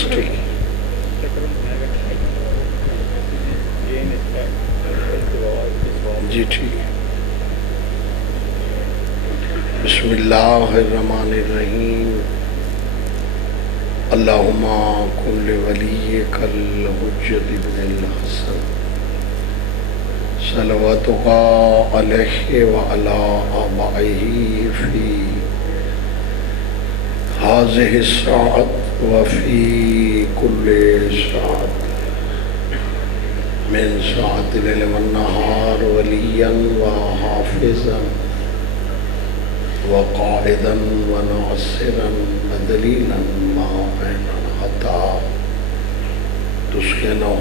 بس ٹھیک. جی ٹھیک. بسم اللہ الرحمن الرحیم. اللہم کن لولیک الحجۃ ابن الحسن صلواتک علیہ وعلی آبائہ فی هذه الساعة وفي كل ساعة من ساعة الليل والنهار وليا وحافظا وقائدا وناصرا ودليلا معينا حتى تسكنه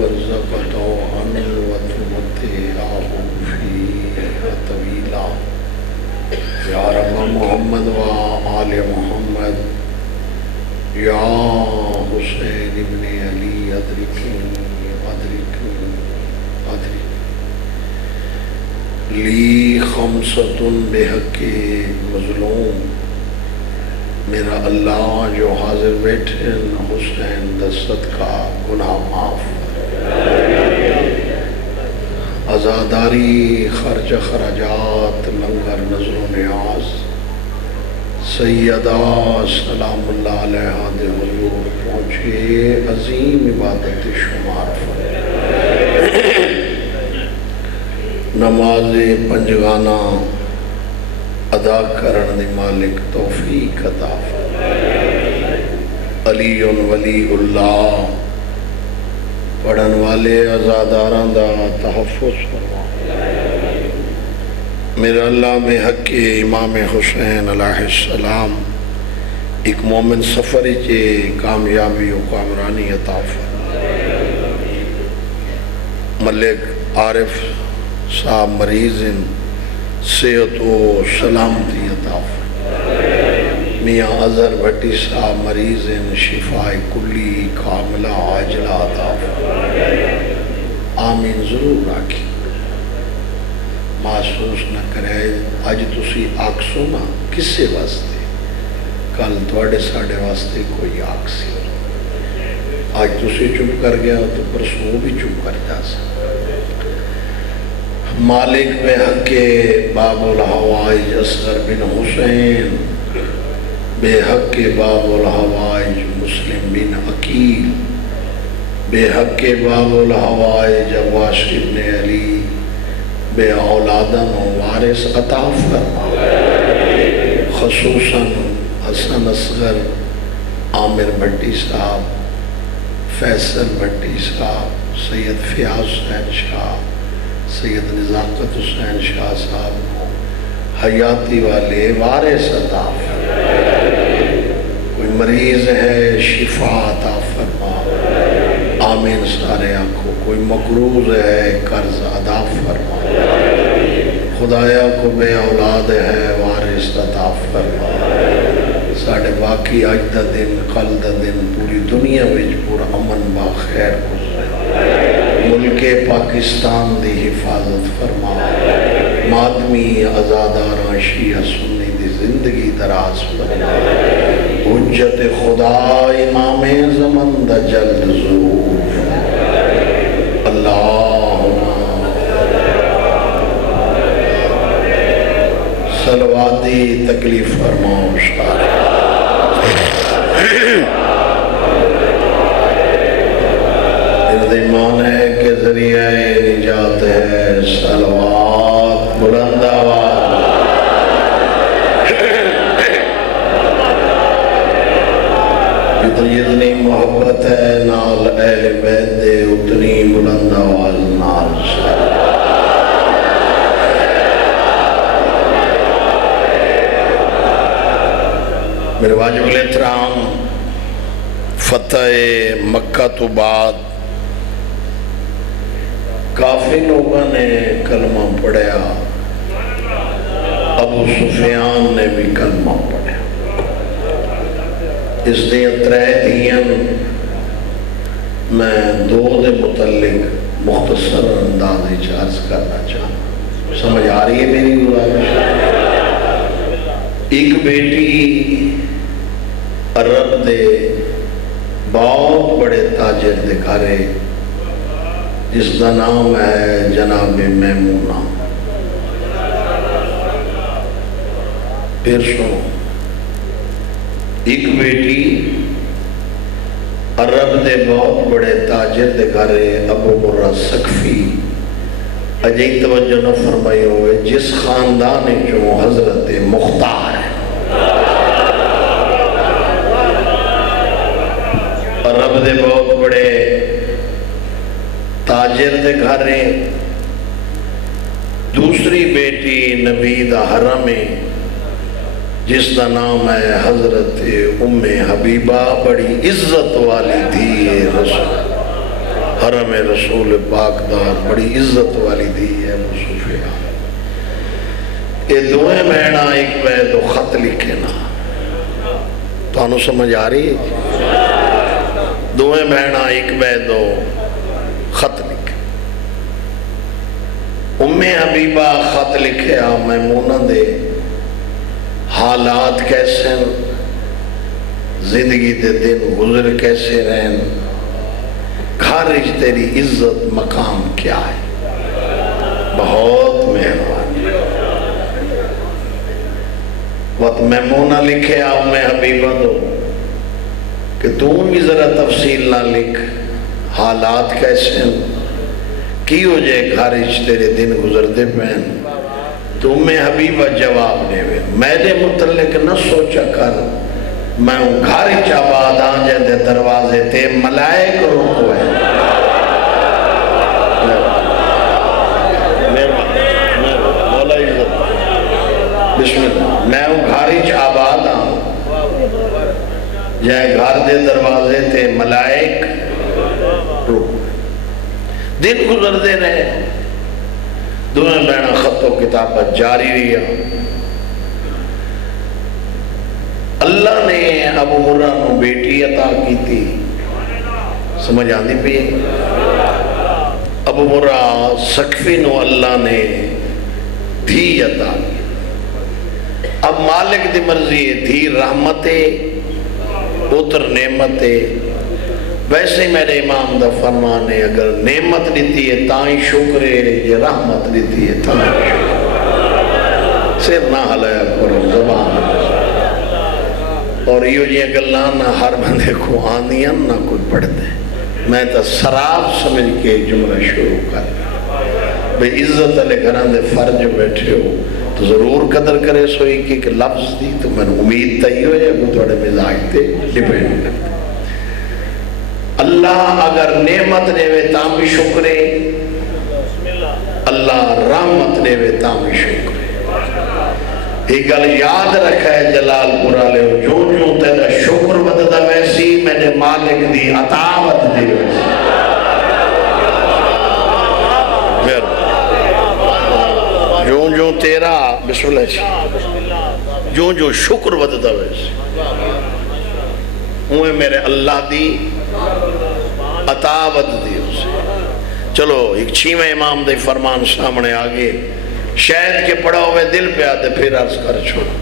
وارزقته وتمتعه فيها طويلا یا رب محمد و آل محمد یا حسین ابن علی ادرکنی لی خمسۃ بحق مظلوم. میرا اللہ جو حاضر بیٹھے حسین دست کا گناہ معاف، عزاداری خرچ خراجات لنگر نظر و نیاز سیدہ سلام اللہ علیہ دے حضور پہنچے عظیم عبادت شمار فرمائے. نماز پنجگانہ ادا کرن دی مالک توفیق عطا فرمائے. علی ولی اللہ پڑھن والے عزاداراں دا تحفظ فرما. میرا اللہ میں حق امام حسین علیہ السلام ایک مومن سفر چے کامیابی و کامرانی عطا فرما. ملک عارف صاحب مریض صحت و سلامتی عطا فرما. میاں اظہر بھٹی صاحب مریض شفاء کلی کاملہ عاجلہ عطا فرما. آمین ضرور راکھی. محسوس نہ کرے اج تسی آکسو نا کسے واسطے، کل تھوڑے ساڑے واسطے کوئی آکسی. آج تسی چپ کر گیا تو پرسوں بھی چپ کر جا سکتا. مالک بے حق باب الحوائج اصغر بن حسین، بے حق باب الحوائج مسلم بن عقیل، بے حق باب الحوائج عباس بن علی، بے اولادن و وارث عطا فرما. خصوصاً حسن اصغر، عامر بھٹی صاحب، فیصل بھٹی صاحب، سید فیاض حسین شاہ، سید نزاکت حسین شاہ صاحب کو حیاتی والے وارث عطا فرما. کوئی مریض ہے شفا عطا فرما. آمین سارے آنکھوں. کوئی مقروض ہے قرض ادا فرما. خدایا کو بے اولاد ہے وارث عطا فرما. ساڑھے باقی آج دا دن کل دا دن پوری دنیا میں پورا امن با خیر گزرے. ملک پاکستان دی حفاظت فرما. ماتمی آزاداراں شیعہ سنی دی زندگی دراز فرما. حجت خدا امام زمن دا جلد ظہور. اللہم صلواتی تکلیف فرماؤ شاہ. ایمان ہے کہ ذریعہ نجات ہے صلوات بلند آواز. جتنی محبت ہے نال اہل بیت دے اتنی بلند آواز نال میرے واجب الاحترام. فتح مکہ تو بعد کافی لوگوں نے کلمہ پڑھیا. ابو سفیان نے بھی کلمہ پڑھیا. اس دیا ترے دیاں میں دو دے متعلق مختصر انداز عرض کرنا چاہتا. سمجھ آ رہی ہے میری گزارش؟ ایک بیٹی عرب دے بہت بڑے تاجر دے گھر ہے جس کا نام ہے جناب میمونہ. پھر سنو، ایک بیٹی عرب دے بہت بڑے تاجر دے گھر ہے ابو مرہ سقفی. اجئی توجہ نہ فرمائی ہوئے جس خاندان جو حضرت مختار ہے. عرب دے بہت بڑے تاجر دے گھر ہیں. دوسری بیٹی نبی دا حرم ہے جس کا نام ہے حضرت ام حبیبہ. بڑی عزت والی دھی ہے رسول حرم رسول پاک دار. بڑی عزت والی دھی ہے ابو سفیان. یہ دوئے بہنہ ایک پہ دو خط لکھے نا. تو انہوں سمجھ آ رہی ہے؟ دوئے بہنہ ایک پہ دو خط لکھے. ام حبیبہ خط لکھے میمونہ دے حالات کیسے ہیں، زندگی دے دن گزر کیسے رہن، گھر وچ تیری عزت مقام کیا ہے. بہت مہربانی. وقت میمونہ لکھے ام حبیبہ دو کہ تم بھی ذرا تفصیل نہ لکھ، حالات کیسے ہیں، کی ہو جائے گھر وچ تیرے دن گزرتے پہن. تو ام حبیبہ جواب دے وے میرے متعلق نہ سوچا کر، میں ہوں گھر وچ آباد آن جائے دروازے تے ملائک روکو ہے. مولا عزت بسم اللہ. میں ہوں گھر وچ آباد آن جائے گھر دے دروازے تے ملائک روکو. دن گزرتے رہے. دونوں بہنہ خط و کتابت جاری رہی. اللہ نے ابو مرہ نو بیٹی عطا کی تھی. سمجھ آندی پی؟ ابو مرہ سقفی نو اللہ نے دھی عطا کی. اب مالک دی مرضی ہے، دھی رحمت پتر نعمت. ویسے میرے امام دا فرمان ہے اگر نعمت دیتی ہے تائیں شکر ہے، یہ رحمت دیتی ہے تائیں شکر. سر نہ ہلایا کرو زبان. اور یہ جی گلاں ہر بندے کو آندیاں نہ کوئی پڑھتے. میں تا سراب سمجھ کے جملہ شروع کر. بھئی عزت علیہ گھران دے فرج بیٹھے ہو تو ضرور قدر کرے سوئی کہ ایک لفظ دی تو میں امید تائی ہوئے وہ تھوڑے مزاج تے ڈیپینڈ کرتے. اللہ اگر نعمت دے وے تاں بھی شکرے، اللہ رحمت دے وے تاں بھی شکرے. ایک گل یاد رکھا ہے جلال پورا لے جو جو تیرا شکر بددا ویسی میرے مالک دی عطاوت دی ویسی. جو جو تیرا بسم اللہ جو جو شکر بددا ویسی ہوئے میرے اللہ دی عطاوت دی اسے. چلو ایک چھیویں امام دے فرمان سامنے آگے شاید کہ پڑھا ہوئے دل پہ آتے پھر عرض کر چھوڑا.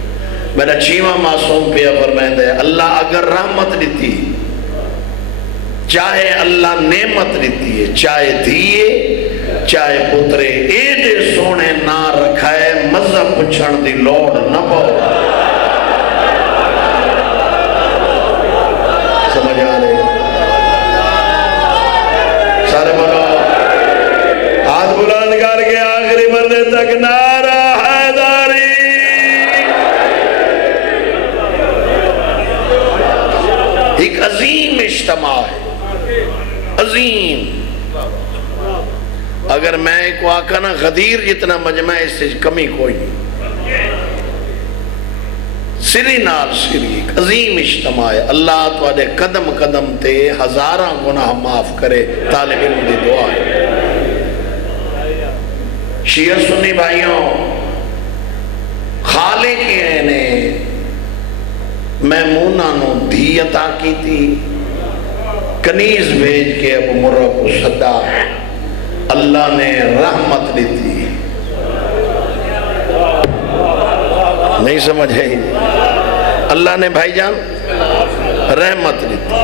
میرا چھیویں معصوم پہ فرمائے دے اللہ اگر رحمت دیتی، چاہے اللہ نعمت دیتی ہے، چاہے دھیے چاہے پترے، اے دے سونے نہ رکھائے مذہب پچھن دی لوڑ نہ پاؤ. سمجھ آ رہے سارے بولو ہاتھ بلند کر کے آخری مرنے تک نعرہ حیداری. ایک عظیم اجتماع ہے، عظیم. اگر میں ایک واقعہ نا غدیر جتنا مجمع اس سے کمی کوئی نہیں. سری نال سری ایک عظیم اجتماع ہے. اللہ تواڈے قدم قدم تے ہزاراں گناہ معاف کرے. طالب علم دی دعا ہے. شیعہ سنی بھائیوں، خالق نے میمونہ نو دھی عطا کی تھی. کنیز بھیج کے ابو مرہ کو صدا. اللہ نے رحمت دی تھی. نہیں سمجھ ہے اللہ نے بھائی جان رحمت دی تھی.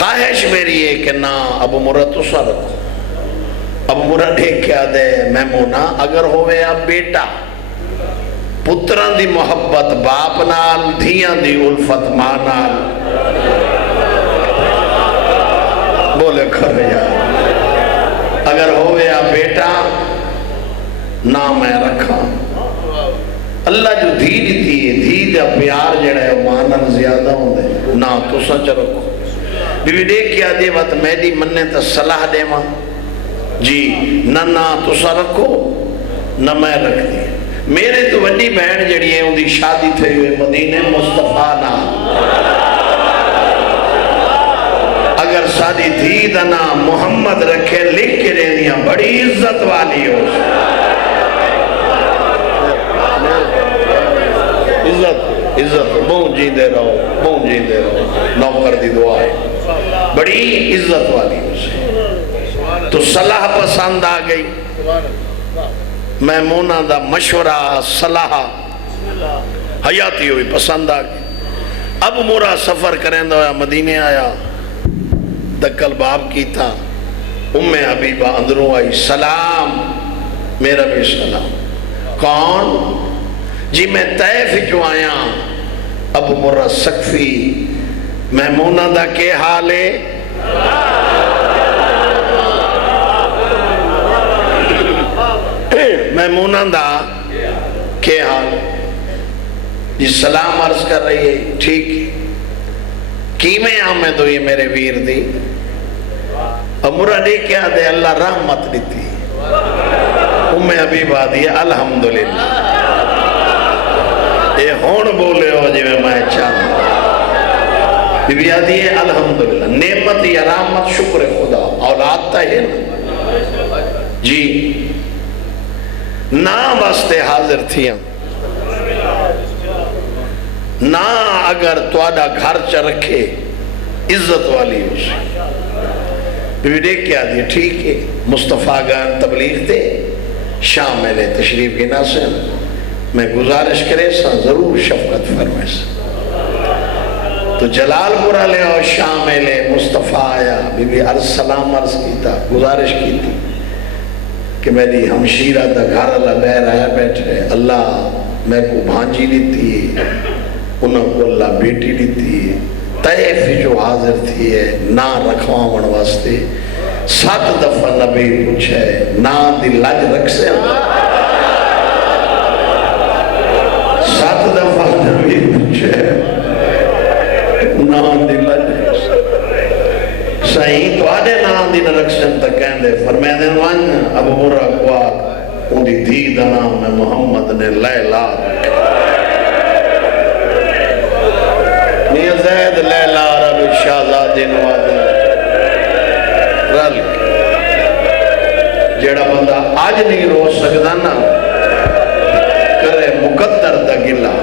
خواہش میری ہے کہ نہ ابو مرہ تو سا رکھو. ابو مرہ دیکھ کے آدھے میمونہ اگر ہوئے اب بیٹا پتران دی محبت باپ نال دھیان دی الفت ماں نال بولے کھر یار اگر ہوئے اب بیٹا نہ میں رکھا اللہ جو دھی دیتی ہے دھی دا پیار جڑا ہے ماں نال زیادہ ہوں دے نہ تو سچ رکھو. بی بی دیکھ کیا دے وقت میری مننے تا صلاح دے ماں جی نہ تو سا رکھو نہ میں رکھ دی. میرے تو وڈی بہن جڑی ہے ان دی شادی تھے ہوئے مدینہ مصطفیٰ نا اگر ساری دھی دا نام محمد رکھے لکھ کے رہنیاں بڑی عزت والی ہو. عزت بہن جی دے رہو نوکر دی دعا ہے بڑی عزت والی ہو سے. تو صلاح پسند آ گئی میمونہ دا مشورہ صلاح حیاتی ہوئی پسند آ گئی. اب مورا سفر کریں دا مدینے آیا دکل باب کی تھا حبیبہ اندروں آئی سلام میرا بھی سلام. کون جی میں طیف جو آیا ابو مرہ سقفی میمونہ دا کے حال ہے میمونہ دا کے حال جی سلام عرض کر رہی ہے ٹھیک کی میں آمد ہوئی میرے ویر دی امرہ نے کیا دے اللہ رحمت دیتی حبیبہ دی الحمدللہ اے ہون بولے ہو جی میں چاہتا بی بی آدھی ہے الحمدللہ نعمت یا رحمت شکر خدا اولاد تا ہے نا جی نہ واسطے حاضر تھیاں نہ اگر توڑا گھر چا رکھے عزت والی ہو سی. بی بی دیکھ کیا دیا ٹھیک ہے مصطفیٰ گان تبلیغ دے شام میں لے تشریف کی ناسن میں گزارش کرے سا ضرور شفقت فرمائے سا. تو جلال پورا لے اور شام میں لے مصطفیٰ آیا بی بی عرض سلام عرض کی تھا گزارش کی تھی کہ میری ہمشیرہ دا گھر اللہ بہر آیا بیٹھے اللہ میں کو بھانجی لیتی ہے انہوں کو اللہ بیٹی لیتی ہے طیف جو حاضر تھی ہے نا رکھوان واسطے 7 دفعہ نبی پوچھے نا دی لج رکھ سے 7 دفعہ نبی پوچھے نا دی لج رکھ سے صحیح تو آدھے نا دی رکھ سے تک کہن دے فرمائے دے وان ابو مرہ کو ان دی دھی دا نام میں محمد نے لیلہ رکھا زید لیلہ عرب شہزادی نوادی رل جیڑا بندہ آج نہیں رو سکتا نا کرے مقدر دا گلہ.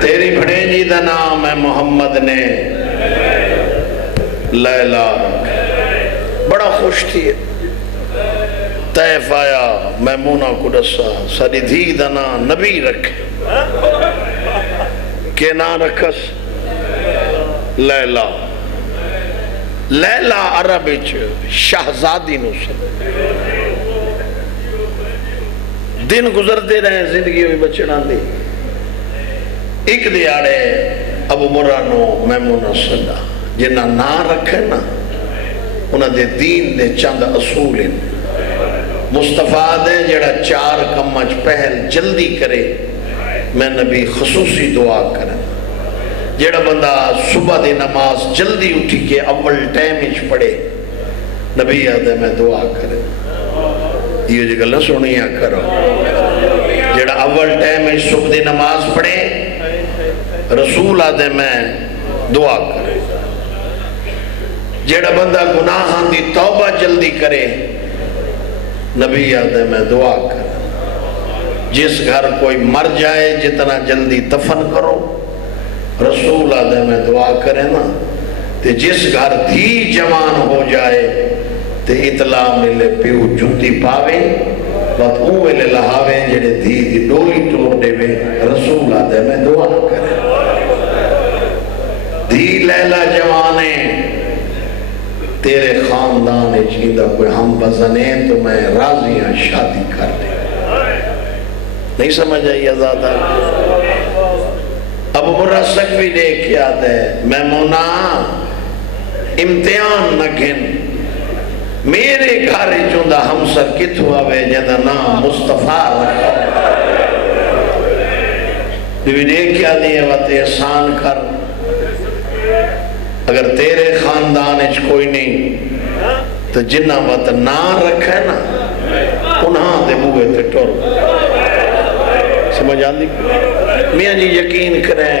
تیری بھڑیں جی دا نام ہے محمد نے لیلہ رکھا بڑا خوش تھی. طیف آیا میمونہ کو ڈسا ساری دھی دنا نبی رکھے کہ نہ رکھس لیلہ. لیلہ عرب شہزادی نو سن دن گزرتے رہے زندگی میں بچنا دی. ایک دیاڑے ابو مرہ نو میمونہ سنہ جنہ نہ رکھے نا انہاں دے دین دے چند اصول ہیں مصطفیٰ دے جڑا 4 کمج پہل جلدی کرے میں نبی خصوصی دعا کریں. جڑا بندہ صبح دی نماز جلدی اٹھی کے اول ٹائم اچ پڑھے نبی آدھے میں دعا کریں. یہ جو گلہ سنیا کرو جڑا اول ٹائم اچ صبح دی نماز پڑھے رسول آدھے میں دعا کریں. جڑا بندہ گناہاں دی توبہ جلدی کرے نبی آدھے میں دعا کر. جس گھر کوئی مر جائے جتنا جلدی دفن کرو رسول آدھے میں دعا کرے نا. تے جس گھر دھی جوان ہو جائے تے اطلاع ملے پیو جوتی پاوے بات ویلے لہاوے جڑے دھی دی ڈولی ٹور دے میں رسول آتے میں دعا کرے دھی لیلہ جوانے تیرے خاندان چیندہ کوئی ہم بزنیں تو میں راضیاں شادی کر دے نہیں سمجھ آئی آزادہ اب مرسک بھی دیکھ کے آتے ہیں میمونہ امتحان نہ گھن میرے گھر چوندہ ہم سر کت ہوا وے جدہ نام مصطفیٰ رکھا بھی دیکھ کیا دیئے وقت احسان کر اگر تیرے خاندان اچھ کوئی نہیں تو جنہ وقت نہ رکھے نا انہاں دے بوئے تے ٹور سمجھ آن دی میاں جی یقین کریں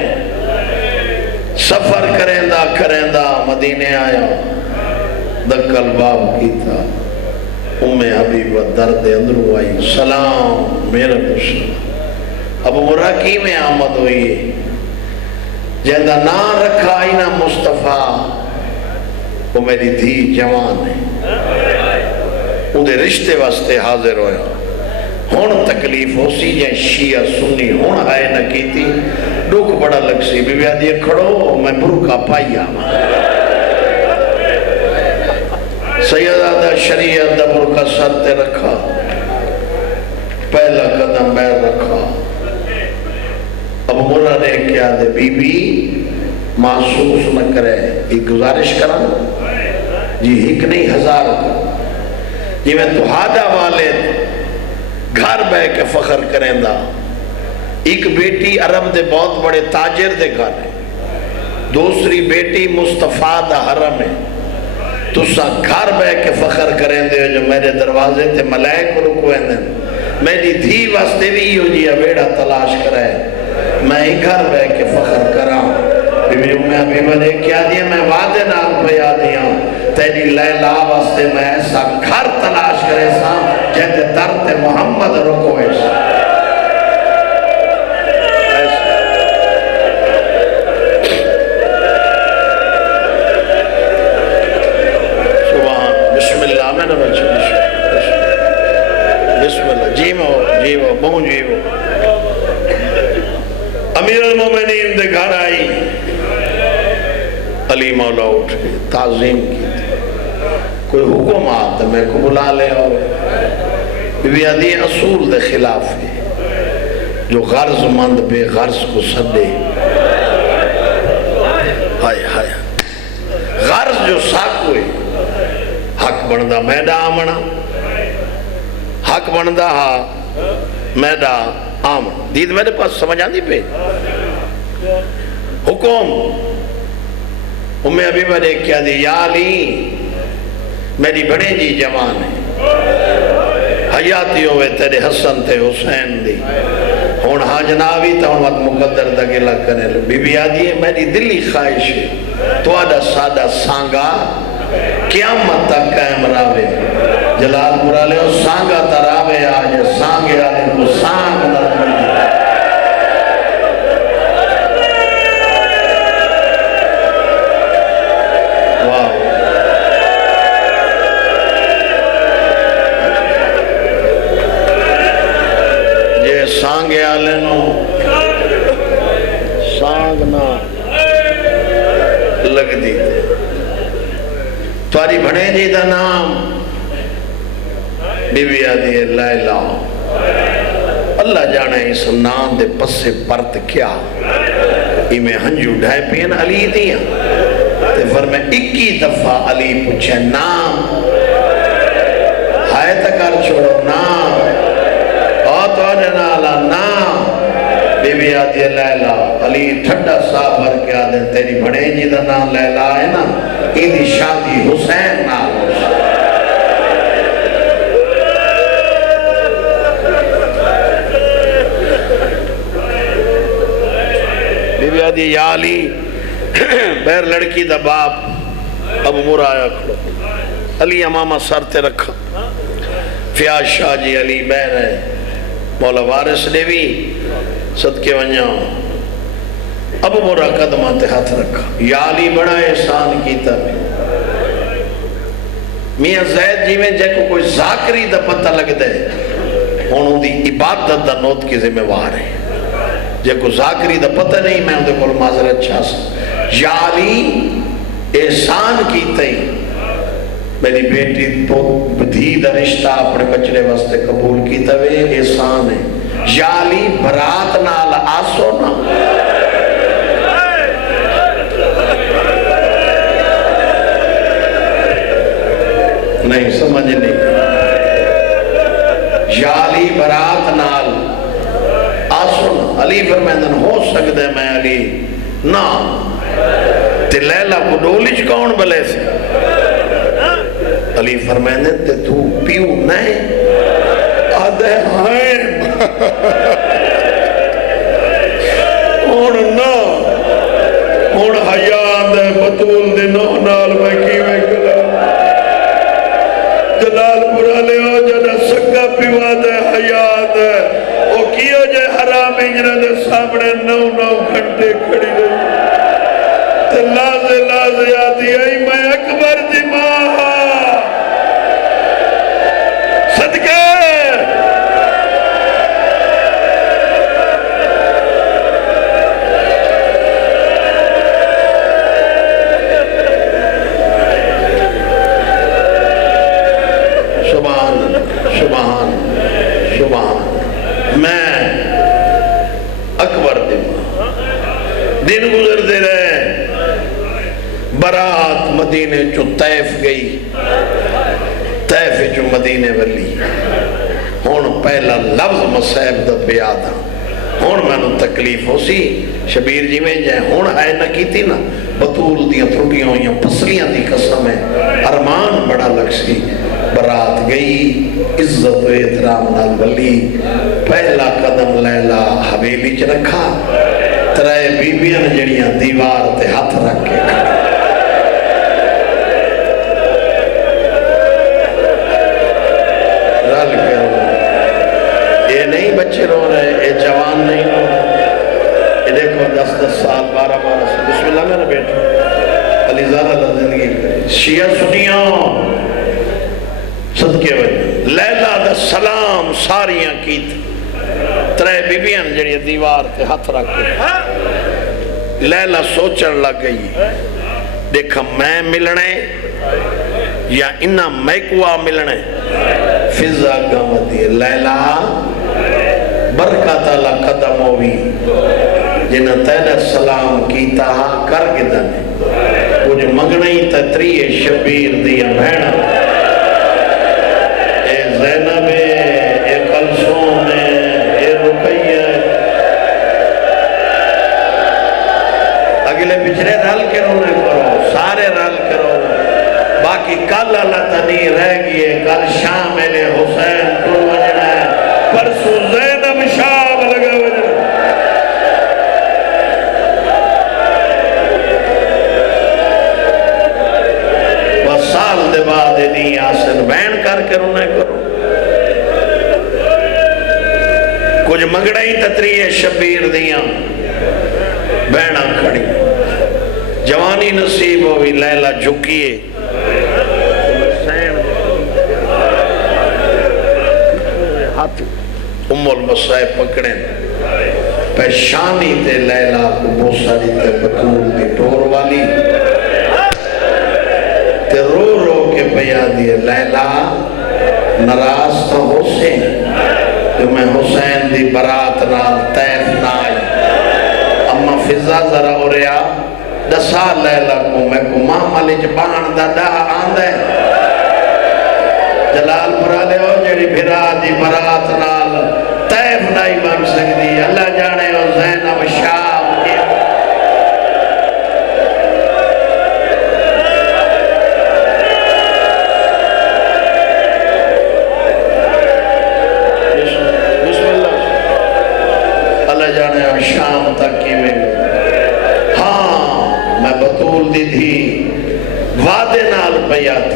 سفر کریں دا مدینے آیا دکل باب کی تھا حبیب و درد اندرو آئی سلام میرا مسلم اب مراکی میں آمد ہوئی جہاں نہ رکھا ہی نا مصطفیٰ وہ میری دھی جوان ہے انہیں رشتے واسطے حاضر ہویا ہون تکلیف ہو سی جائیں شیعہ سنی ہون آئے نہ کی تھی ڈوک بڑا لگ سی بی بی آدھی کھڑو میں برکا پائی آما سیدہ شریعت دا برکا سر تے رکھا پہلا قدم بیر رکھا اب مرہ نے کیا دے بی بی محسوس نہ کرے ایک گزارش کرا جی ایک نہیں ہزار جی میں تہاڈا والد گھر بے کے فخر کریں دا ایک بیٹی عرب دے بہت بڑے تاجر دے گھر ہے دوسری بیٹی مصطفیٰ دا حرم ہے تو سا گھر بے کے فخر کریں دے جو میرے دروازے تے ملائک رکویں دیں میری دھی واسطے بھی ہو جی بیڑا تلاش کرے میں ہی گھر بے کے فخر کراں بی بی حبیبہ نے کیا دیا میں وعدے نال پیا دیا تیری لیلہ واسطے میں ایسا گھر تلاش کرے سا جہتے درد محمد رکو ایسا سبحان بسم اللہ میں نے بچے بسم اللہ جیو بہن جیو امیر المومنین دے گھر آئی علی مولا اٹھ کے تعظیم کی تھی کوئی حکم آتا میں کو بلا لے اور بی بی آدھی اصول دے خلاف ہے جو غرض مند بے غرض کو سدے ہائے غرض جو ساکوئے حق بندہ میڈا آمنا حق بندہ میڈا آمنا دید میرے پاس سمجھ آندی پہ حکم حبیبہ نے کیا دی یا علی میری بڑے جی جوان ہے حیاتی ہوئے تیرے حسن تے حسین دی ہون ہاں جنابی تا ہون وقت مقدر دا گلہ کرنے لے بی بی آدھی ہے میری دلی خواہش ہے تو آدھا سادہ سانگا قیامت تک قائم راوے جلال برا لے سانگا تا راوے آج سانگے آدھے کو سانگ نہ سانگے آلے نو سانگ نہ لگ دی تواری بھنے جی دا نام بی بی آدھی ہے لیلہ اللہ جانے اس نام دے پسے پرت کیا میں ہنجو ڈھائے پین علی دیا تے فرمے 21 دفعہ علی پوچھے نام ہائے تکار چھوڑو نام نام بی بی آدھی ہے لیلہ علی ٹھنڈا صاحب بھر کے آدھے تیری بڑے جی دا نام لیلہ ہے نا ایدی شادی حسین نام بی بی آدھی یا علی بیر لڑکی دا باپ اب مرایا کھڑو علی امامہ سر تے رکھا فیاض شاہ جی علی بیر ہے مولا وارث نے بھی صدقے ونجاں اب مورا قدمات ہاتھ رکھا یا علی بڑا احسان کیتا بھی میاں زید جی میں جے کو کوئی ذاکری دا پتہ لگ دے ہوں دی عبادت دا نوت کی ذمہ وار ہے جے کو ذاکری دا پتہ نہیں میں اندے کول معذرت اچھا سا یا علی احسان کی تئی میری بیٹی دھی دا رشتہ اپنے بچڑے واسطے قبول کی توے احسان ہے یا علی برات نال آسو نا نہیں سمجھ نہیں یا علی برات نال آسو نا علی فرمیندن ہو سکتے میں علی نا تے لیلہ کو ڈولیچ کون بلے سے علی فرمیندن تے تو پیو نہیں آدھے ہائیں ہون نا ہون حیان دے بطول دے نو نال میں کیویں کلا جلال پورا لے ہو جنہ سکا پیوا دے حیات ہے او کیو جے حرام انجرہ دے سامنے نو گھنٹے کھڑی رہی تے لازے آتی ہے میں اکبر دی ماں صدقے میں اکبر دن گزرتے رہے برات مدینے چو طیف گئی طیف چو مدینے ولی ہون پہلا لفظ مصیب دا پیادا ہون میں نو تکلیف ہو سی شبیر جی میں جائے ہون ہے نہ کی تھی نا بطول دیاں تھوڑیاں ہوئیاں پسلیاں دی قسم ہے ارمان بڑا لگ سی برات گئی عزت و احترام نال ولی پہلا قدم لیلا حویلی چ رکھا ترائے بیبیاں جڑیاں دیوار تے ہاتھ رکھ کے رل کے رو یہ نہیں بچے رو رہے یہ جوان نہیں رو رہے یہ دیکھو 10 سال 12 سال بسم اللہ میرا بیٹا علی زارہ زندگی شیعہ سنیاں صدقے وجہ لیلہ دا سلام ساریاں کیت ترے بیبیاں جڑی دیوار تے ہاتھ رکھ کے لیلہ سوچن لگ گئی دیکھا میں ملنے یا انہا میکوا ملنے فضا گامتی ہے لیلہ برکت اللہ قدم ہوئی جنہ تیرے سلام کیتا کر گدنے کچھ مگنئی تتری شبیر دیا بھیڑا زینب اے کلثوم اے رقیہ اگلے پچھلے رل کے رونے کرو سارے رل کرو باقی کل اللہ تنی رہ گئے کل شام علیہ حسین ٹر وجنا ہے پرسو زینب شام لگا وجنا بس سال دے بعد نہیں آسن بین کر کے رونے کرو کچھ مگڑائی تتری شبیر دیاں بینہ کھڑی جوانی نصیب ہوئی لیلہ جھکیے ام المصائب پکڑیں پیشانی تے لیلہ کو بوساری تے بطول دی ٹور والی تے رو رو کے پیا دیئے لیلہ نراز تو حسین جو میں حسین دی برات نال تیف نائی اما فضا ذرا ہو رہا دسا لیلہ کو میں کو ماما لچ بان دا دا آندے جلال پورا لے ہو جڑی بھرا دی برات نال تیف نائی بن سکتی اللہ جانے ہو زینب شام کی شام تک کی میں ہاں میں بطول دی تھی وعدے نال پیات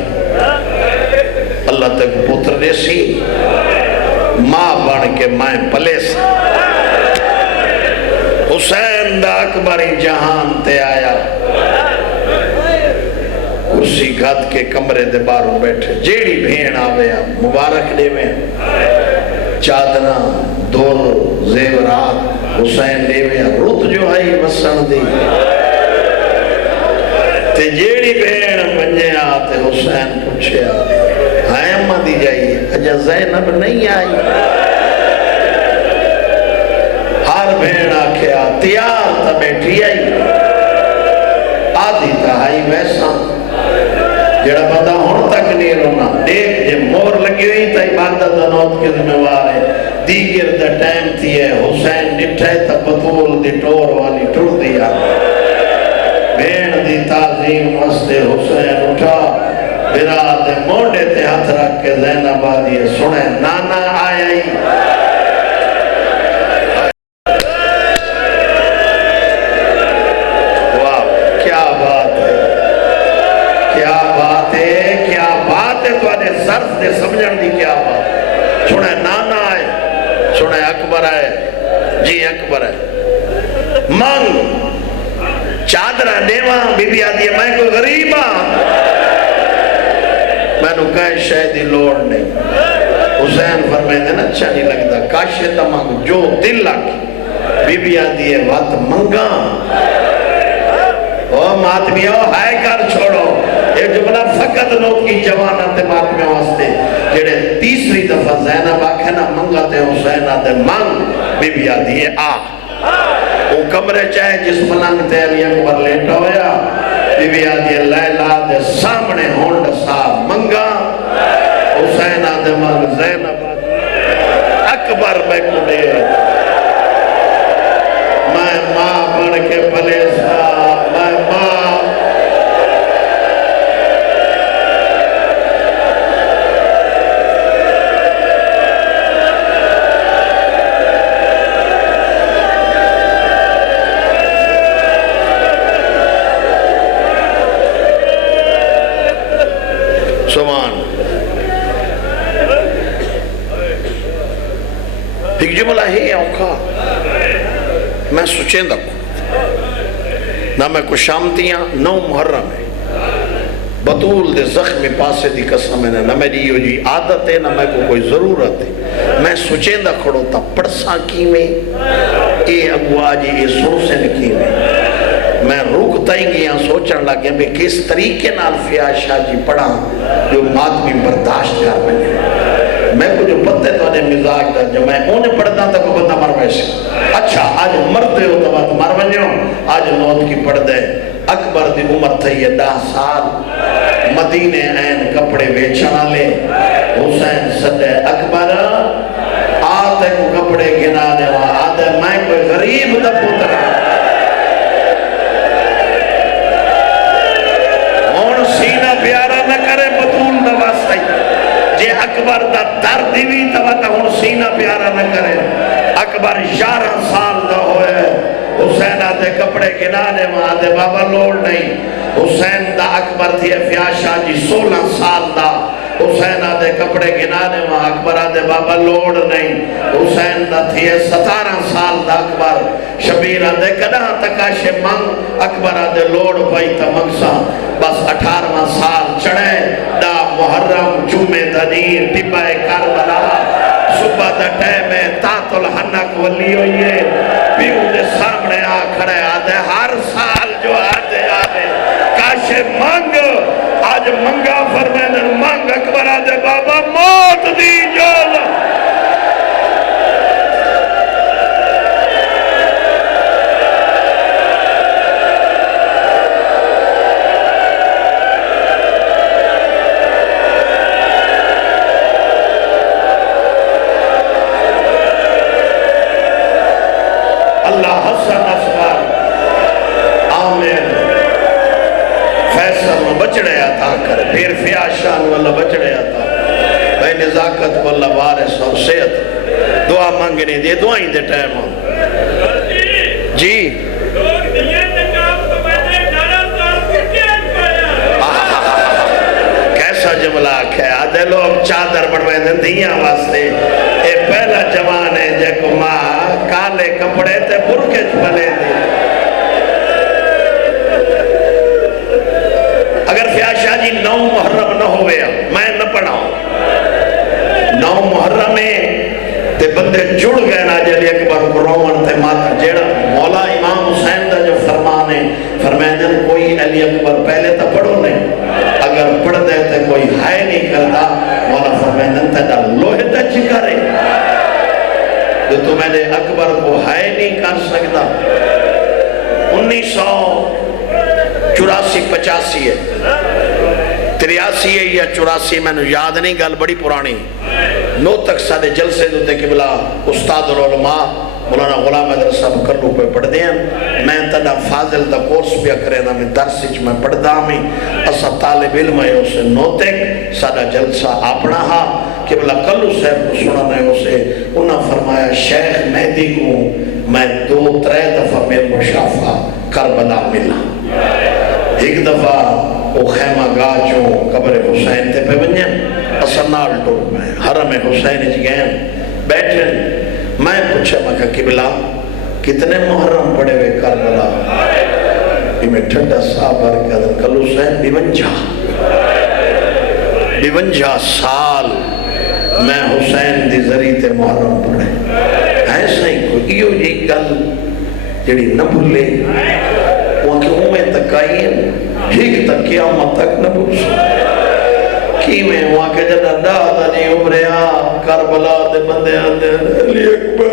اللہ تک پتر دے سی ماں بن کے میں پلے سی حسین دا اکبری جہان تے آیا کرسی گھت کے کمرے دے باروں بیٹھے جیڑی بھین آویا مبارک دے میں چادرہ دور زیورات حسین لیویا رت جو آئی مسن دی تے جیڑی بین بنجے آتے حسین پوچھے ہائے اماں دی جائیے اجا زینب نہیں آئی ہر بین آکھیا تیار تا بیٹھی آئی آدھی تہائی ویسا جڑا بندہ ہون تک نہیں رونا دیکھ جے مور لگی ہوئی تا عبادت دنوت کے ذمہ وارے دیگر دا ٹائم تھی ہے حسین ڈٹھے تا بطول دی ٹور والی ٹور دیا بین دی تعظیم واسطے حسین اٹھا براد موڑے تے ہاتھ رکھ کے زینب آدھی سنے نانا آئی صرف دے سمجھن دی کیا بات سنے نانا آئے سنے اکبر آئے جی اکبر ہے مانگ چادرہ دیوان بی بی آدھی ہے میں کوئی غریب ہاں میں نو کہے شہدی لوڑ نہیں حسین فرمائے دے نا اچھا نہیں لگتا کاشے تا مانگ جو دل لکی بی بی آدھی ہے وقت منگا او ماتمیوں ہائے کر چھوڑو یہ جملہ فقط نوت کی جوانہ تے ماتمیوں واسطے جڑے تیسری دفعہ زینب آکھے نا منگا تے حسین آدھے مانگ بی بی آدھی ہے آ وہ کمرے چاہے جس ملنگ تے علی اکبر لیٹا ہویا بی بی آدھی ہے لیلہ دے سامنے ہونڈ صاحب منگا حسین آدھے مانگ زینب اکبر میں کو دے میں ماں بڑھ کے پلے صاحب میں ماں سبحان ایک جملہ ہے اوکھا میں سوچیں دا نہ میں کو شامتیاں نو محرم ہے بطول دے زخم پاسے دی قسم ہے نہ میری یہ جی عادت ہے نہ میں کو کوئی ضرورت ہے میں سوچیں دا کھڑو تا پڑساں کی میں اے اگوا جی اے سنسن کی میں روکتا ہی گیا سوچن لگے میں کس طریقے نال فیاض شاہ جی پڑھا جو مادمی برداشت کر بنے میں کو جو پتے تو آنے مزاج دا جو میں انہیں پڑھتا تھا کو بندہ مر ویسے اچھا آج مرتے ہو تو بات مر بنیوں آج موت کی پڑھ دے اکبر دی عمر تھا یہ 10 سال مدینے این کپڑے بیچنا لے حسین صدے اکبر آتے کو کپڑے گنانے وہاں آتے میں کوئی غریب دا پترہ سینہ پیارا نہ کرے بطول نواسطی جے اکبر دا دردی بھی توتا ہون سینہ پیارا نہ کرے اکبر 11 سال دا ہوئے حسین آدھے کپڑے گنانے میں آدھے بابا لوڑ نہیں حسین دا اکبر تھی فیاض شاہ جی 16 سال دا حسین آدھے کپڑے گنانے میں اکبر آدھے بابا لوڑ نہیں حسین دا تھی 17 سال دا اکبر شبیر آدھے کدھا تکاشے منگ اکبر آدھے لوڑ پائی تا منگسا بس 18 سال چڑھے دا محرم جمعہ دنیر ٹبائے کربلا صبح دا ٹیمے تات الحنک ولی ہوئیے پیو دے سامنے آ کھڑے آدھے ہر سال جو آدھے کاشے منگ آج منگا فرمینن منگ اکبر آدھے بابا موت دی جول اللہ حسن اصغر آمین فیصل میں بچڑے آتا کر پھر فیاض شاہ واللہ بچڑے آتا بھائی نزاکت واللہ وارث اور صحت دعا مانگنے دے دعائیں دے ٹائم ہوں جی کیسا جملہ ہے آدھے لوگ چادر بڑھوے دیں دیاں واسطے اے پہلا جوان ہے جے کو ماں کالے کپڑے تے برکے چپلے دی اگر فیاض شاہ جی 9 محرم نہ ہوئے میں نہ پڑھاؤں 9 محرم میں تے بندے جڑ گئے نا علی اکبر کو رومن تے مات جیڑا مولا امام حسین دا جو فرمان ہے فرمائیں کوئی علی اکبر پہلے تا پڑھو نہیں اگر پڑھ دے تے کوئی ہائے نہیں کرتا مولا فرمائیں تیرا لوہے دا چکر ہے جو تمہیں نے اکبر کو ہائے نہیں کر سکتا 1984-85 ہے 83 ہے یا 84 میں نے یاد نہیں گل بڑی پرانی نو تک سادے جلسے دوتے قبلہ استاد العلماء مولانا غلام حیدر صاحب کلو پہ پڑھ دیں میں تدا فاضل دا کورس پہ کرے نا میں درسچ میں پڑھ دا میں اسا طالب علم ہے اسے نو تک سادہ جلسہ اپنا ہا قبلہ کلو صاحب کو سنانا ہے اسے انہاں فرمایا شیخ مہدی کو میں 2-3 دفعہ میرے مشافہ کربلا ملا ایک دفعہ وہ خیمہ گاہ چوں قبر حسین تے پہ بنیں اسنال ٹوٹ میں حرم حسین اچ گئے بیٹھے میں پوچھا میں کہا قبلہ کتنے محرم پڑے ہوئے کربلا یہ میں ٹھنڈا صاحب کہا کلو حسین 52 سال میں حسین دی ذریعے محرم پڑھے ایسا ہی کوئی ایو جی گل جڑی نہ بھولے وہاں کہ میں تکائیم ٹھیک تک قیامت تک نہ بھول سکتے کی میں وہاں کہ جنہ دادا جی عمریا کربلا دے بندے آندے علی اکبر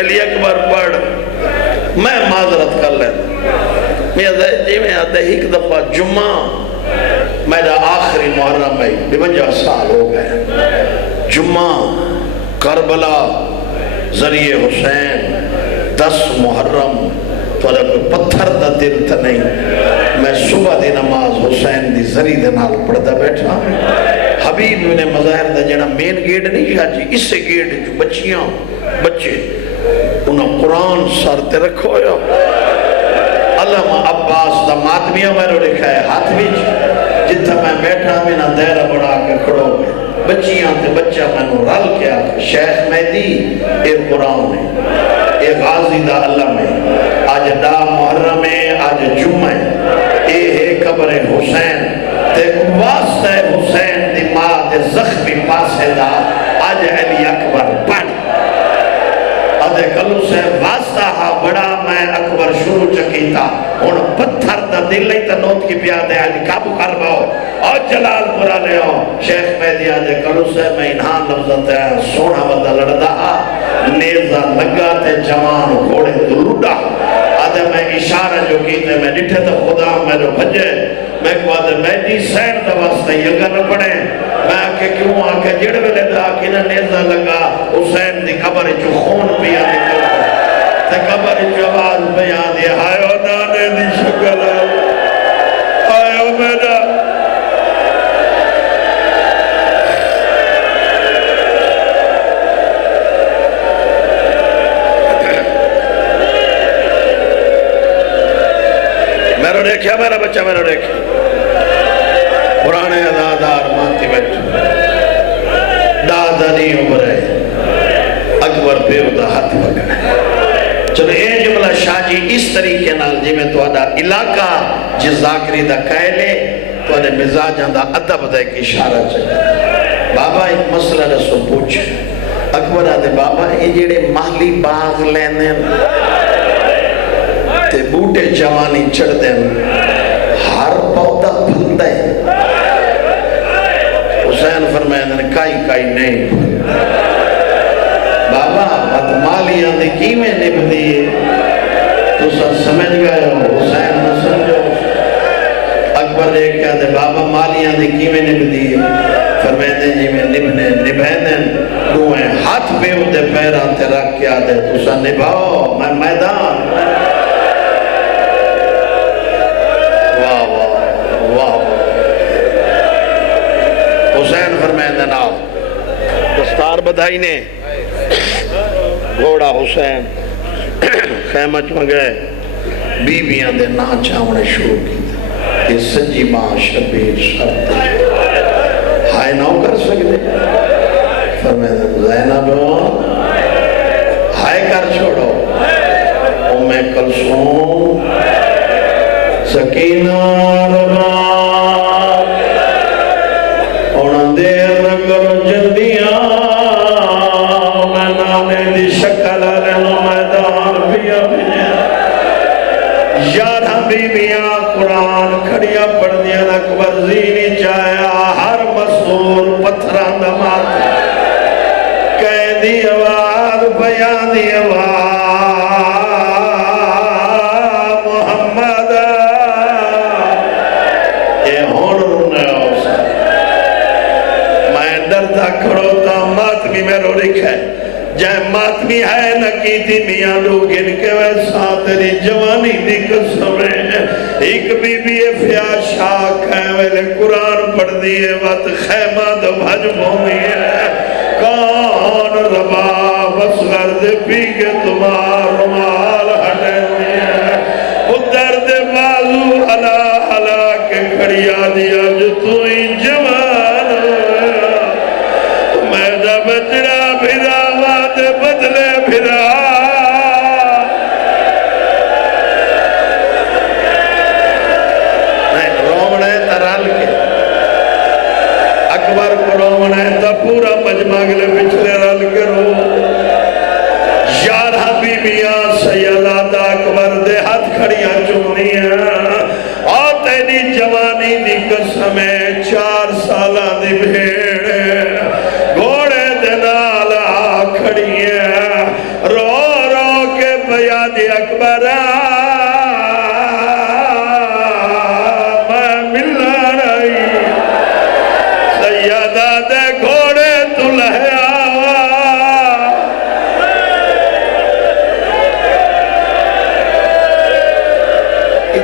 علی اکبر پڑھ میں معذرت کر لیتا میں آدھے ایک دفعہ جمعہ میرا آخری محرم ہے 52 سال ہو گئے جمعہ کربلا ذریعے حسین 10 محرم تو اگر کوئی پتھر دا دل تا نہیں میں صبح دی نماز حسین دی ذریعے دے نال پڑھتا بیٹھا حبیب نے مظاہر دا جنا مین گیٹ نہیں شاہ جی اس سے گیٹ جو بچیاں بچے انہوں قرآن سر تے رکھو یا علامہ عباس دا ماتمیہ میں نے لکھا ہے ہاتھ بیچ جتھا میں بیٹھا میں نہ دیرہ بڑھا کے کھڑو گئے بچیاں تے بچہ میں نے رل کیا شیخ مہدی اے قرآن ہے اے غازی دا اللہ میں آج دا محرم ہے آج جمعہ ہے اے ہے قبر حسین تے واسطہ حسین دی ماں دے زخمی پاسے دا آج علی اکبر پڑھ آدھے کلو سے واسطہ ہا بڑا میں اکبر شروع چکیتا ان پتھر دا دل نہیں تا نوت کی پیادے آج کابو کر باؤ اور جلال پورا لے ہو شیخ مہدی آدھے کلو سے میں انہاں لفظت ہے سونا ودا لڑدا نیزہ لگا تے جوان گھوڑے دلوڈا آدھے میں اشارہ جو کیتے میں ڈٹھے تا خدا میں جو بھجے میں کو آدھے مہدی سین دا واسطہ یہ گا نہ پڑے میں آکے کیوں آکے جڑ ویلے دا کینا نیزہ لگا حسین دی قبر جو خون پیا نکل تے قبر جو آواز پیا دی ہائیو نانے دی شکل ہائیو میرا میرا دیکھیا میرا بچہ میرا دیکھیا پرانے ادادار مانتی بیٹھ دادا نہیں عمر ہے اکبر پیردہ ہاتھ پکڑے چلو اے جملہ شاہ جی اس طریقے نال جی میں تو آدھا علاقہ جس ذاکری دا کہلے تو آدھے مزاجان دا عدب دا ایک اشارہ چاہے بابا ایک مسئلہ رسو پوچھ اکبر آدھے بابا یہ جیڑے محلی باغ لینے تے بوٹے جوانی چڑھ دیں ہر پودا پھل دیں حسین فرمائے نے کائی نہیں بابا بدمالیاں دے کی میں نب دیئے تو سب سمجھ گئے ہو حسین نہ سمجھو اکبر ایک کہا دے بابا مالیاں دے کی میں نب دیئے فرمائے نے جی میں نبھینن دوئیں ہاتھ پہ ہو دے پیران تے رکھ کیا دے تو سب نبھاؤ میں میدان حسین فرمائے نے ناؤ دستار بدھائی نے گھوڑا حسین خیمت میں گئے بیویاں دے نا چاونے شروع کی یہ سنجی ماں شبیر شرط ہائے نہ کر سکتے فرمائے زینب ہائے کر چھوڑو ام کلثوم سکینہ ربا ہونا دیر نہ کرو جلدیاں میں نانے دی شکل رہنو میدان بھی اپنے یارہ بی بیاں قرآن کھڑیا پڑھ دیا اکبر زینی چاہیا ہر مصور پتھران دمات کہہ دی آواز بیان دی آواز محمد اے ہون رونے آوسا میں ڈرتا کھڑوتا ماتمی میں رو لکھے جائے ماتمی ہے نکیتی میاں لوگ ان کے ویسا تیری جوانی دی قسمیں ایک بی بی فیا شاک ہے ویلے قرآن پڑھ دیئے وقت خیمہ دو بھج بھومی ہے کون ربا بس غرد پی کے تمہار رمال ہٹے دیئے وہ درد بازو حلا حلا کے کھڑیا دیا جو تو ہی جوان میں دا بچڑا بھرا واد بدلے بھرا نہیں رومنے ترال کے اکبر کو رومنے تا پورا مجمع گلے پچھلے رل کے رو یارہ بی بیاں سیدہ اکبر دے ہاتھ کھڑیاں چونی ہیں اور تیری جوانی دی قسمیں 4 سالہ دی بھیڑ گھوڑے دے نالا کھڑی ہیں رو رو کے بیاد اکبر میں ملنا رہی سیدہ دے گھوڑے دلہے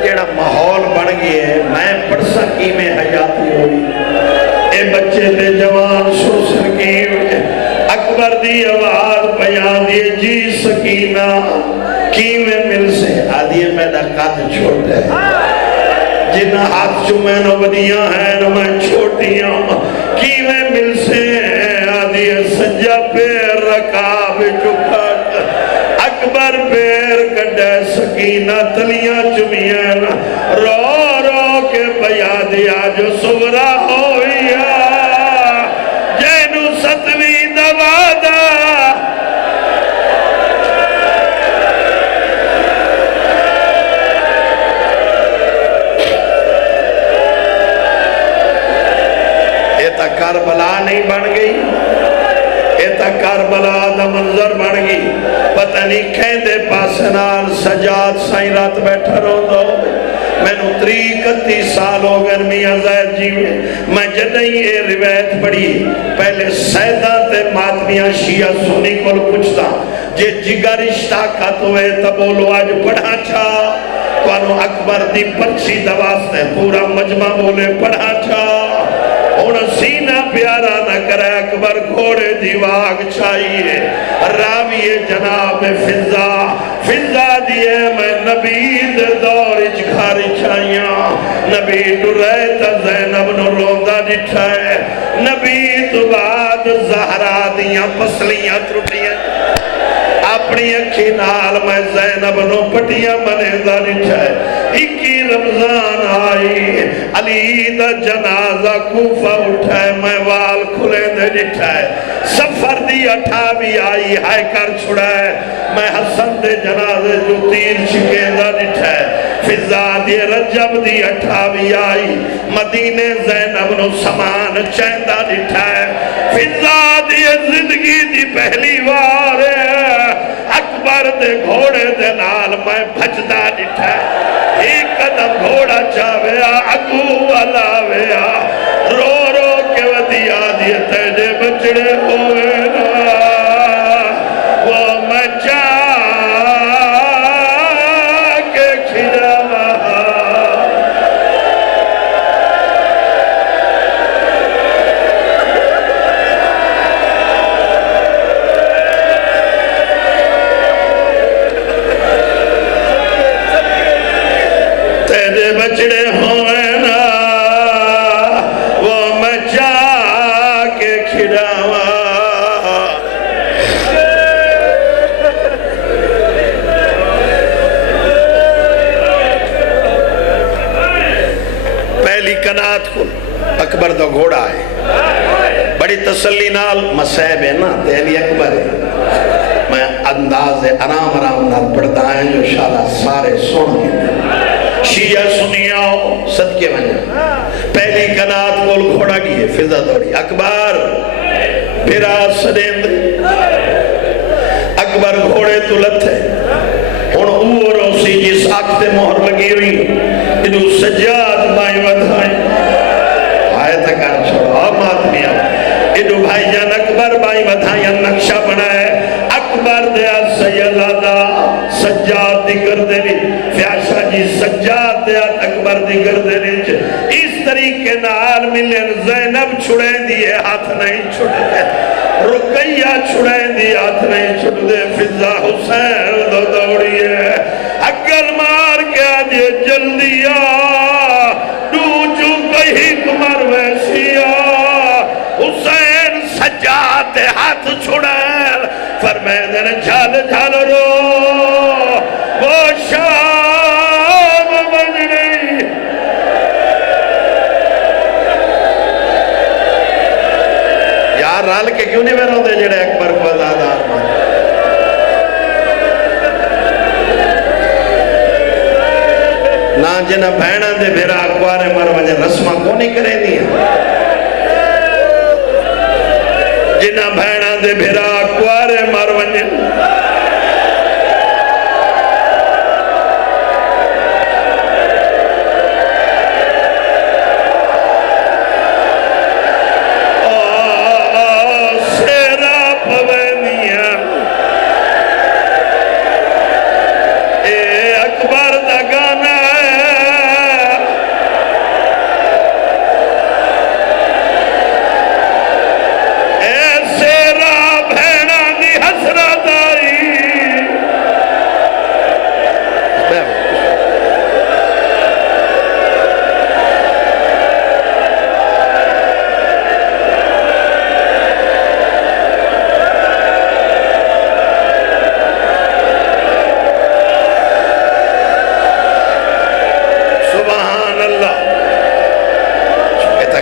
جیڑا ماحول بڑھ گئے میں پڑھ سکی میں حیاتی ہوئی اے بچے دے جوان سو سکی اکبر دی آواز بیان دیے جی سکینہ کی میں مل سے آدھیے میرا قد چھوٹے جنہ ہاتھ چمیں نو بنیاں ہیں نو میں چھوٹیاں کی میں مل سے آدھیے سجا پیر رکاب چکھٹ اکبر پیر کڑے سکینہ تلیاں چمیاں رو رو کے بیا دیا جو سغرا ہویا جینو ستویں دوادا ایتا کربلا نہیں بن گئی ایتا کربلا دا منظر بن گئی پتہ نہیں کہندے پاسنال سجاد سائیں رات بیٹھا رو دو میں نو 31 سال ہو گئے میاں زید جی میں جدہیں یہ روایت پڑھی پہلے سیدہ تے ماتمیاں شیعہ سنی کو پوچھتا جے جگر رشتہ کت ہوئے تب بولو آج پڑھا چھا کوانو اکبر دی پرچی دواستے پورا مجمع بولے پڑھا چھا انہوں سینہ پیارا نہ کرے اکبر گھوڑے دیواغ چاہیے راوی جناب فضا دیئے میں نبی دور اچھاری چاہیاں نبی ڈریتا زینب نو روندہ ڈٹھائے نبی تو بعد زہرا دیاں پسلیاں ترٹیاں اپنی اکھی نال میں زینب نو پٹیاں منیدہ ڈٹھائے 21 رمضان آئی علی دا جنازہ کوفہ اٹھائے میں وال کھلے دے ڈٹھائے سفر دی 28 آئی ہائے کر چھڑائے میں حسن دے جنازے جو تیر شکیندہ ڈٹھائے فضا دی رجب دی 28 آئی مدینے زینب نو سامان چیندہ ڈٹھائے فضا دی زندگی دی پہلی وار اکبر دے گھوڑے دے نال میں بھجدہ ڈٹھائے ایک قدم گھوڑا چاویا اگو علاویا رو رو کے ودیا دیئے تیجے بچڑے ہوئے نا وہ میں چاہ کے کھڑا تیرے بچڑے ہوئے نا وہ میں جا کے کھڑاوا اکبر تو گھوڑا ہے بڑی تسلی نال مسیب ہے نا تے علی اکبر ہے میں انداز آرام نال پڑھتا ہے جو شالا سارے سن کے شیعہ سنیاؤ صدقے بنیا پہلی کنات کول گھوڑا گئے فضا دوڑی اکبر پھرا سدیند اکبر گھوڑے تو لتھے ہن او روسی جس آکھتے مہر لگی ہوئی انہوں سجاد بائی ودھائیں آئے تکار چھوڑا آمات میں آؤ انہوں بھائی جان اکبر بائی ودھائیں نقشہ بنائے اکبر دیا سیدہ سجاد دی گردنی فیاشا جی سجاد دیا اکبر دی گردنی اس طریقے نال ملین زینب چھڑیں دیئے ہاتھ نہیں چھڑے دے رقیہ چھڑیں دی ہاتھ نہیں چھڑ دے فضا حسین دو دوڑی ہے اگر مار کے آجے جلدی دو جو کہیں کمر ویسیا حسین سجاد ہاتھ چھڑیں فرمائے دن جھال جھال رو وہ شام بجنی یار رال کے کیوں نہیں بیروں دے جڑے اکبر کو ازادار ماں نا جنہ بھینا دے بھیرا اکوارے مر وجہ رسمہ کو نہیں کرے دیا جنہ بھینا دے بھیرا اکوارے مر وجہ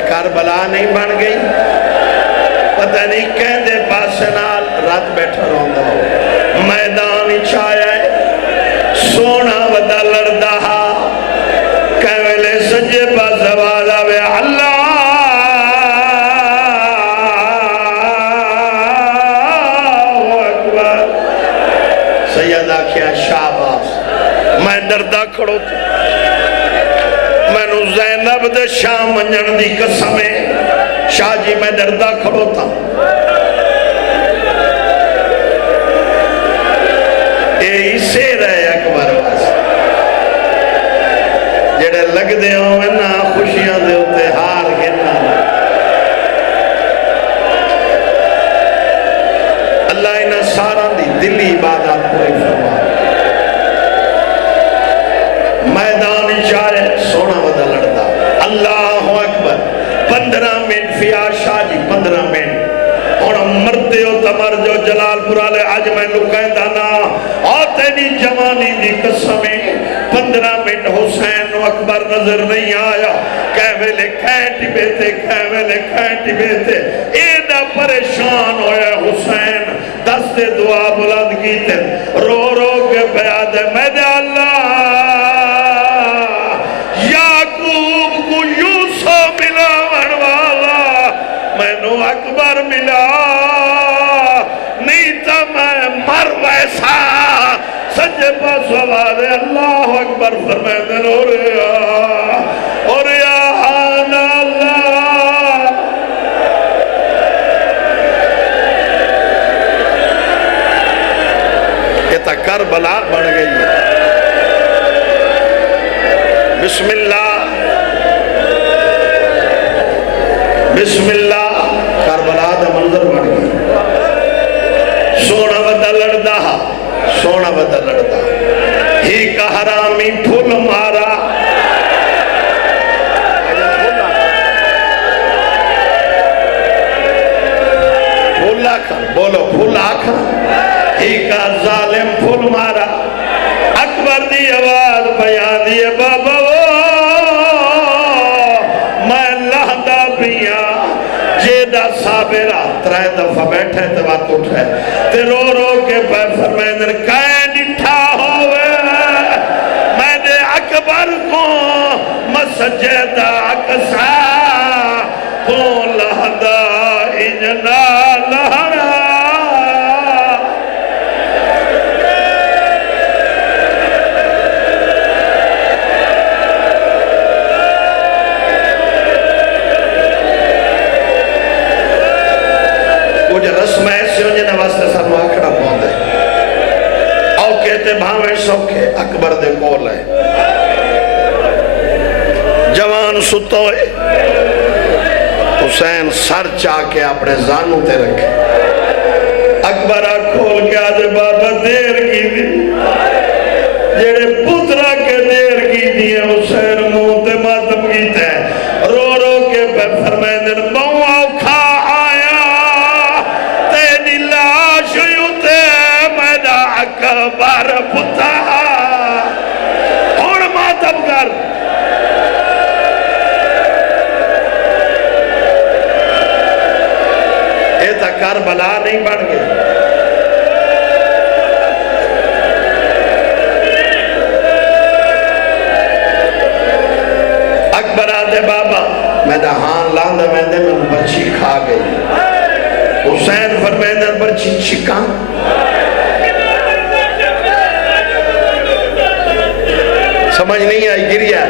کربلا نہیں بن گئی پتہ نہیں کہندے پاسنال رات بیٹھا رہندا ہو میدان چھایا ہے سونا ودا لڑدا ہا کہویلے سجے پاس والا وے اللہ اکبر سیدہ کیا شاباس میں دردہ کھڑو تھا میں نو زینب دے شام منجن دی قسمیں شاہ جی میں دردہ کھڑو تھا اے اسے رہے اکبر واس جڑے لگ دے ہوں میں نا خوشیاں دے ہوتے ہار گنا اللہ انہا سارا دی دلی عبادت پوری فرما میدان چارے سونا ودا لڑتا اللہ اکبر 15 منٹ فیا شاہ جی 15 منٹ اور مرتے ہو تمر جو جلال پرالے آج میں لکھیں دانا آتے نہیں جوانی دی قسمیں 15 منٹ حسین و اکبر نظر نہیں آیا کہویلے کھینٹی بیتے ایدہ پریشان ہویا حسین دست دعا بلند کی تے رو رو کے بیاد ہے میں دے اللہ اکبر ملا نہیں تا میں مر ویسا سجے پاس آواز اللہ اکبر فرمائے دن اور یا حان اللہ یہ تا کربلا بڑھ گئی ہے بسم اللہ بسم اللہ کربلا دا منظر بڑھ گیا سونا ودا لڑدا سونا ودا لڑدا ہی کا حرامی پھول مارا پھول آکھا بولو پھول آکھا ہی کا ظالم پھول مارا اکبر دی آواز بیان دیئے بابا میں لہدہ بھی بیٹھے تو وقت اٹھے تے رو رو کے پہ فرمیندن کائیں ڈٹھا ہوئے میں نے اکبر کو مسجد اقصا کو لہدا اجنا لہنا رسم ایسے ہو جنہیں واسطے سانو آکڑا پہن دے او کہتے بھاویں سوکھے اکبر دے کول ہے جوان ستوئے حسین سر چاہ کے اپنے زانوں تے رکھے اکبر کھول کے آدھے بابا دیر کی دی جیڑے پترہ کے دیر کی دی ہے حسین منہ تے ماتم کی تے رو رو کے پہ فرمیندن بہو کھا اکبر پتا اور ماتم کر اے تا کربلا نہیں بڑھ گئے اکبر آدھے بابا میں دہان لاندہ میں دے میں برچی کھا گئی حسین فرمیندن برچی چکاں سمجھ نہیں آئی گریا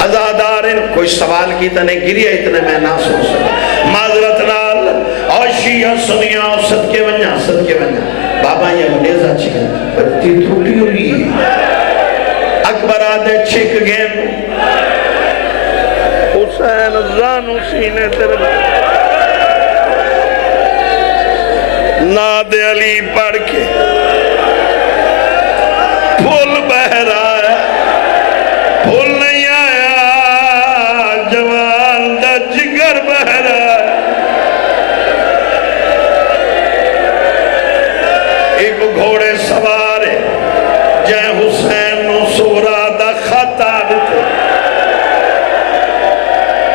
ازادارن کوئی سوال کی تنے گریا اتنے میں نہ سو سکتا معذرت نال آشیہ سنیا صدقے ونیا بابا یہ منیزہ چکن بڑتی تھوڑی ہوئی اکبر آدھے چھک گئے حسین زانو سینے تیرے ناد علی پڑھ کے پھول بہ رہا ہے پھول نہیں آیا جوان دا جگر بہ رہا ہے ایک گھوڑے سوارے جے حسین نو سورا دا خطا دیتے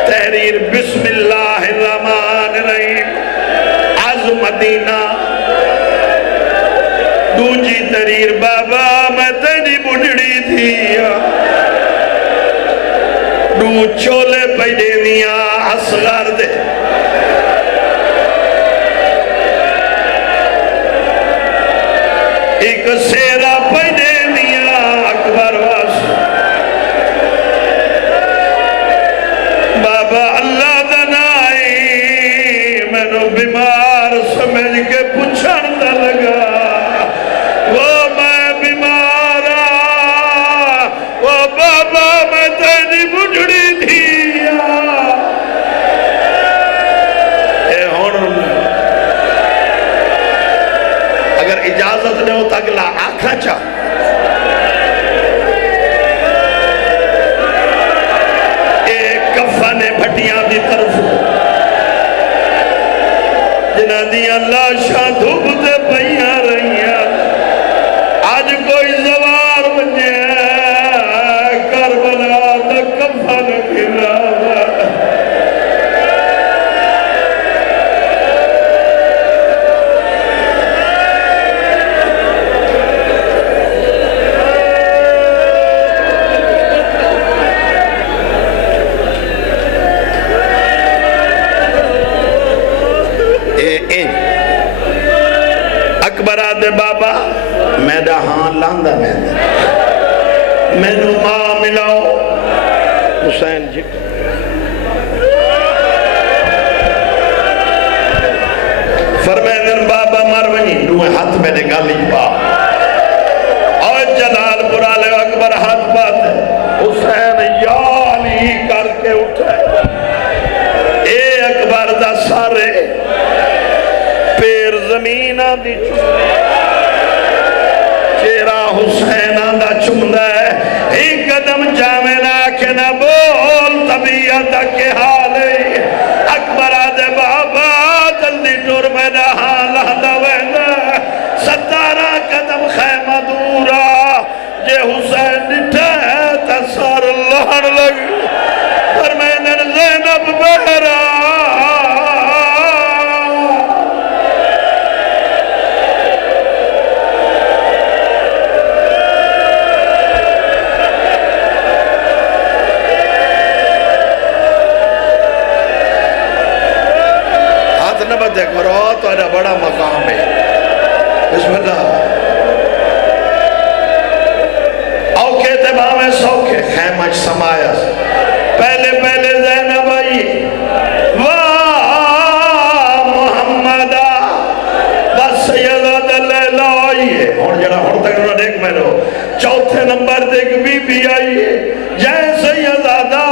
تحریر بسم اللہ الرحمن الرحیم از مدینہ دوجی تحریر بابا میں تیری بڑھڑی تھی دو چولے پیڑے دیا اصغر دے ایک سیرہ پیڑے دیا اکبر واس بابا اللہ دنائی میں نو بیمار سمجھ کے پچھڑ دا لگا اجازت نے ہوتا اگلا آنکھا چاہ ایک کفن بھٹیاں دی طرف جنہ دیا لاشاں دھوپ دے پہیاں رہیاں آج کوئی زوار بنجے کربلا دا کفن گھلا دے بابا میں دا ہاں لاندہ میں نو ماں ملاؤ حسین جی فرمیدن بابا مرونی نوے ہاتھ میں نے گالی پا اور جلال پورا لے اکبر ہاتھ پاتے حسین یالی کر کے اٹھے اے اکبر دا سارے پیر زمینہ دی چوڑے چیرا حسینہ دا چمدہ ہے ایک قدم جامنہ کے نہ بول طبیعت کے حالے اکبر آدھے بابا جلدی ٹور میں نہا لہدہ ویدہ 17 قدم خیمہ دورا جے حسین نٹھے تسار لہن لگ پر میں نے زینب بہرا بڑا مقام ہے. بسم اللہ. اوکے تے باویں سوکھے خیمہ سمایا پہلے پہلے زینب آئی واہ محمدہ بس سیدہ دلیلہ آئیے ہون جڑا ہون تک انہوں نے دیکھ میں رو چوتھے نمبر دیکھ بی بی آئیے جائے سیدہ دا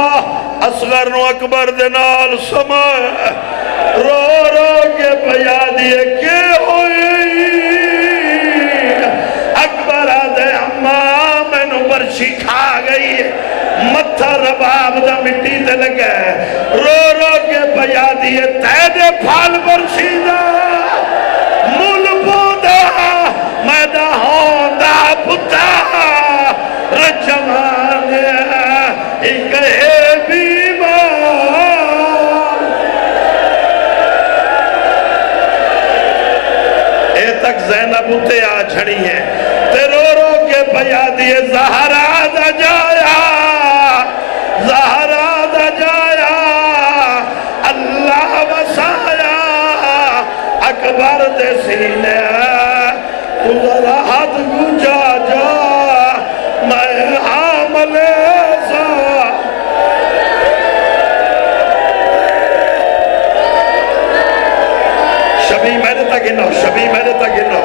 اصغر نو اکبر دنال سمائے رو رو کے پیا دیئے کہ ہوئی اکبر آدھے اماں میں نو برشی کھا گئی متھا رباب دا مٹی دے لگے رو رو کے پیا دیئے تیدے پھال برشی دا مول بودا میدہ ہوندہ پتا رجمان ایک ہے بیمار. اے تک زینب اتے آ جھڑی ہے تے رو رو کے پیا دیئے زہرا دا جایا زہرا دا جایا اللہ وسایا اکبر دے سینے ذرا ہاتھ گجا جا میں حامل سا. شبی میں نے تک گنو شبی میں نے تک گنو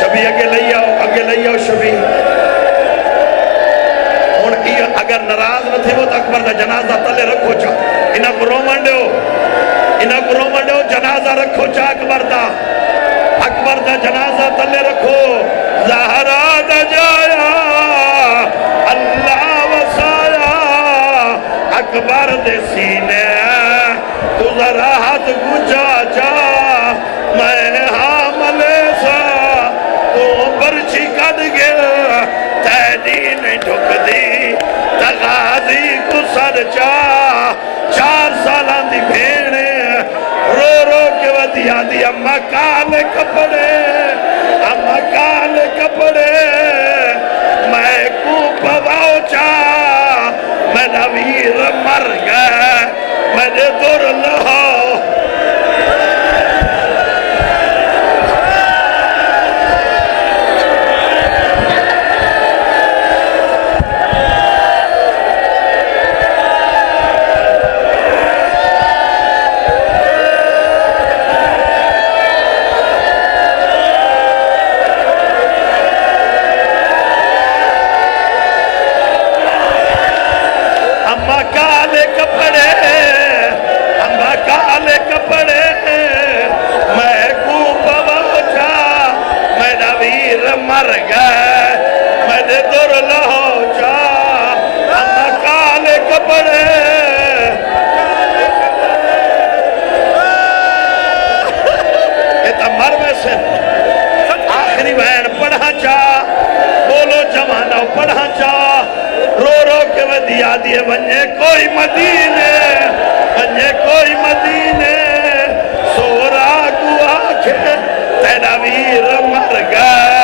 شبی اگے لئی آؤ شبی. اگر نراز نہ تھے وہ تو اکبر دا جنازہ تلے رکھو چا انہاں کو رومن دے ہو جنازہ رکھو چا اکبر دا جنازہ تلے رکھو زہرا دا جایا اللہ وسایا اکبر دے سینے تو ذرا ہاتھ گجا جا میں حامل سا تو برچی کد گیا تیدی نہیں ٹھک دی تغازی کو سر چار سالان دی بھیڑے رو رو کے ودیا دی اممہ کالے کپڑے میں کو پواؤ چا میں نویر مر گئے میں نے دور لہو کپڑے میں کو پواچا میں نویر مر گئے میں نے دور لہو چا اممہ کالے کپڑے یہ تا مر میں سے آخری بہن پڑھا چا بولو جوانہ پڑھا چا رو رو کے ودیا دیئے بنجے کوئی مدینے سورا کو آنکھیں تیرا ویر مر گئے